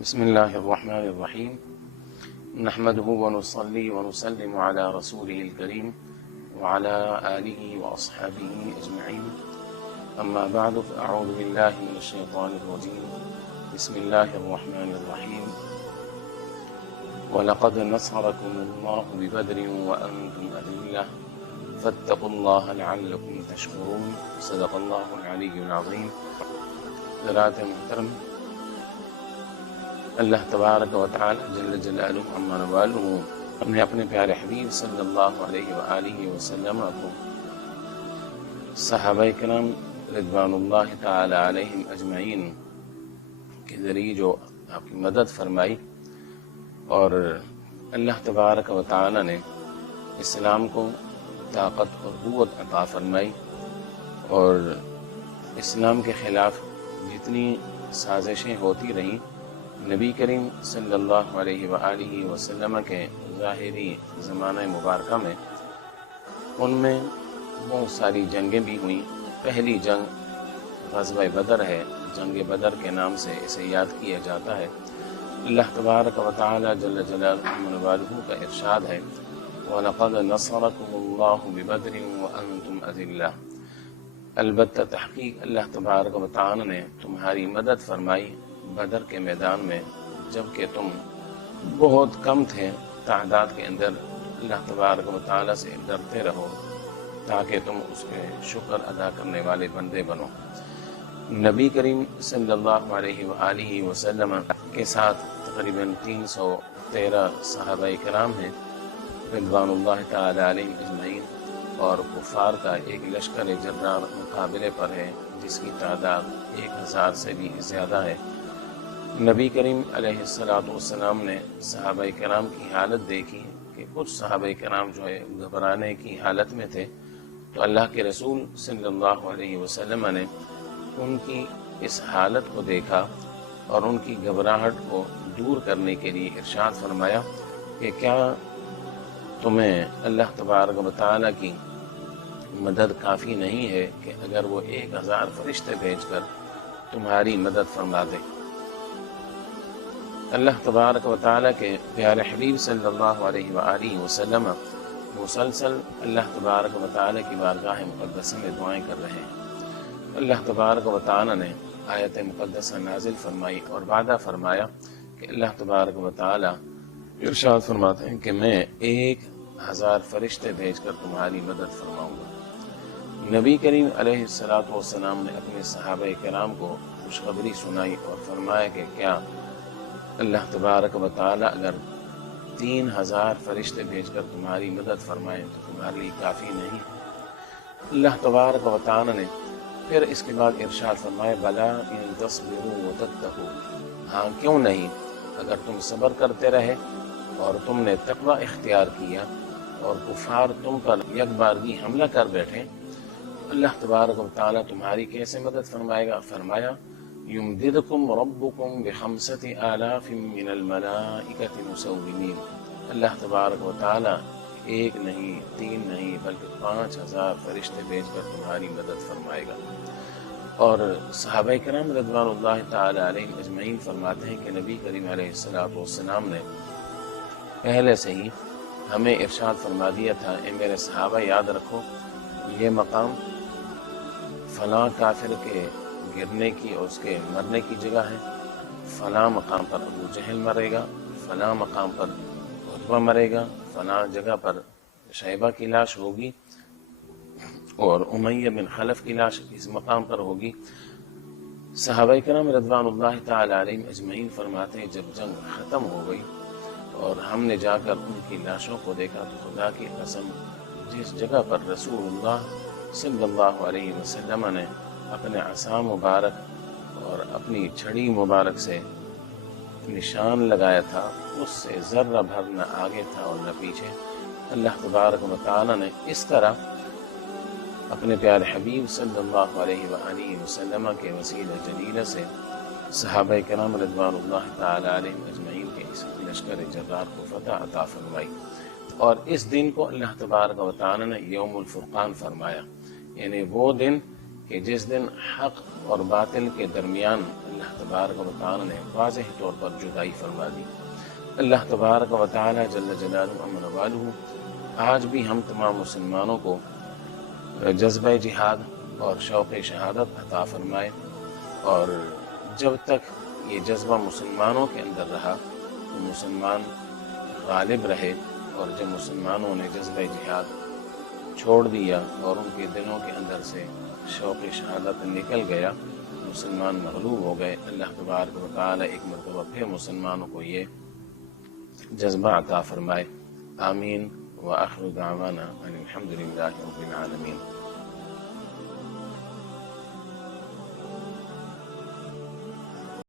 بسم الله الرحمن الرحيم نحمده ونصلي ونسلم على رسوله الكريم وعلى آله وأصحابه أجمعين أما بعد فأعوذ بالله من الشيطان الرجيم بسم الله الرحمن الرحيم ولقد نصركم الله ببدر وأنتم أذلة فاتقوا الله لعلكم تشكرون صدق الله العلي العظيم. حضرات محترم، اللہ تبارک و تعالی جل جلالہ عما نوالہ نے اپنے پیارے حبیب صلی اللہ علیہ وآلہ وسلم کو صحابہ کرام رضوان اللہ تعالی علیہم اجمعین کے ذریعے جو آپ کی مدد فرمائی، اور اللہ تبارک و تعالی نے اسلام کو طاقت اور قوت عطا فرمائی، اور اسلام کے خلاف جتنی سازشیں ہوتی رہیں نبی کریم صلی اللہ علیہ وآلہ وسلم کے ظاہری زمانہ مبارکہ میں ان میں بہت ساری جنگیں بھی ہوئیں. پہلی جنگ غزوہ بدر ہے، جنگ بدر کے نام سے اسے یاد کیا جاتا ہے. اللہ تبارک و تعالی جل جلالہ کا ارشاد ہے وَلَقَدْ نَصَرَكُمُ اللَّهُ بِبَدْرٍ وَأَنْتُمْ أَذِلَّةٌ، البتہ تحقیق اللہ تبارک و تعالی نے تمہاری مدد فرمائی بدر کے میدان میں، جبکہ تم بہت کم تھے تعداد کے اندر. اللہ تبارک و تعالی سے ڈرتے رہو تاکہ تم اس کے شکر ادا کرنے والے بندے بنو. نبی کریم صلی اللہ علیہ وآلہ وسلم کے ساتھ تقریباً 313 صحابہ کرام ہیں رضوان اللہ تعالی علیہ اجمعین، اور کفار کا ایک لشکر جرار مقابلے پر ہے جس کی تعداد 1000 سے بھی زیادہ ہے. نبی کریم علیہ السلام نے صحابہ کرام کی حالت دیکھی کہ کچھ صحابہ کرام جو ہے گھبرانے کی حالت میں تھے، تو اللہ کے رسول صلی اللہ علیہ وسلم نے ان کی اس حالت کو دیکھا اور ان کی گھبراہٹ کو دور کرنے کے لیے ارشاد فرمایا کہ کیا تمہیں اللہ تبارک و تعالی کی مدد کافی نہیں ہے کہ اگر وہ 1000 فرشتے بھیج کر تمہاری مدد فرما دے. اللہ تبارک و تعالی کے پیارے حبیب صلی اللہ علیہ وآلہ وسلم مسلسل اللہ تبارک و تعالی کی بارگاہ مقدسہ میں دعائیں کر رہے ہیں. اللہ تبارک و تعالی نے آیت مقدسہ نازل فرمائی اور وعدہ فرمایا کہ اللہ تبارک و تعالی ارشاد فرماتے ہیں کہ میں 1000 فرشتے بھیج کر تمہاری مدد فرماؤں گا. نبی کریم علیہ السلام نے اپنے صحابہ کرام کو خوشخبری سنائی اور فرمایا کہ کیا اللہ تبارک و تعالی اگر 3000 فرشتے بھیج کر تمہاری مدد فرمائیں تو تمہارے لیے کافی نہیں؟ اللہ تبارک و تعالی نے پھر اس کے بعد ارشاد فرمایا بلا ان تصبروا وتتقوا، ہاں کیوں نہیں، اگر تم صبر کرتے رہے اور تم نے تقوی اختیار کیا اور کفار تم پر یک بارگی حملہ کر بیٹھے، اللہ تبارک و تعالی تمہاری کیسے مدد فرمائے گا؟ فرمایا یمددکم ربکم ب5,000 من الملائکۃ مسومین، اللہ تبارک و تعالی 1 نہیں 3 نہیں بلکہ 5000 فرشتے بھیج کر تمہاری مدد فرمائے گا. اور صحابہ کرام رضوان اللہ تعالی علیہ اجمعین فرماتے ہیں کہ نبی کریم علیہ السلام نے پہلے سے ہی ہمیں ارشاد فرما دیا تھا اے میرے صحابہ یاد رکھو یہ مقام فلاں کافر کے گرنے کی اور اس کے مرنے کی جگہ ہے، فلاں مقام پر ابو جہل مرے گا، فلاں مقام پر عتبہ مرے گا، فلاں جگہ پر شیبہ کی لاش ہوگی اور امیہ بن خلف کی لاش اس مقام پر ہوگی. صحابہ کرام رضوان اللہ تعالی علیہ اجمعین فرماتے ہیں جب جنگ ختم ہو گئی اور ہم نے جا کر ان کی لاشوں کو دیکھا تو خدا کی قسم جس جگہ پر رسول اللہ صلی اللہ علیہ وسلم نے اپنے عصا مبارک اور اپنی چھڑی مبارک سے نشان لگایا تھا اس سے ذرہ بھر نہ آگے تھا اور نہ پیچھے. اللہ تبارک و تعالی نے اس طرح اپنے پیارے حبیب صلی اللہ علیہ وآلہ وسلم کے وسیلہ جلیلہ سے صحابہ کرام رضوان اللہ تعالی علیہ اجمعین کے اس لشکر جرار کو فتح عطا فرمائی. اور اس دن کو اللہ تبارک و تعالی نے یوم الفرقان فرمایا، یعنی وہ دن کہ جس دن حق اور باطل کے درمیان اللہ تبارک و تعالی نے واضح طور پر جدائی فرما دی۔ اللہ تبارک و تعالی جل جلالہ امن والہ آج بھی ہم تمام مسلمانوں کو جذبہ جہاد اور شوق شہادت عطا فرمائے، اور جب تک یہ جذبہ مسلمانوں کے اندر رہا تو مسلمان غالب رہے، اور جب مسلمانوں نے جذبہ جہاد چھوڑ دیا اور ان کے دلوں کے اندر سے شوق شہادت نکل گیا، مسلمان مغلوب ہو گئے۔ اللہ تبارک و تعالی ایک مرتبہ پھر مسلمانوں کو یہ جذبہ عطا فرمائے۔ آمین وآخر دعوانا ان الحمد للہ رب العالمین۔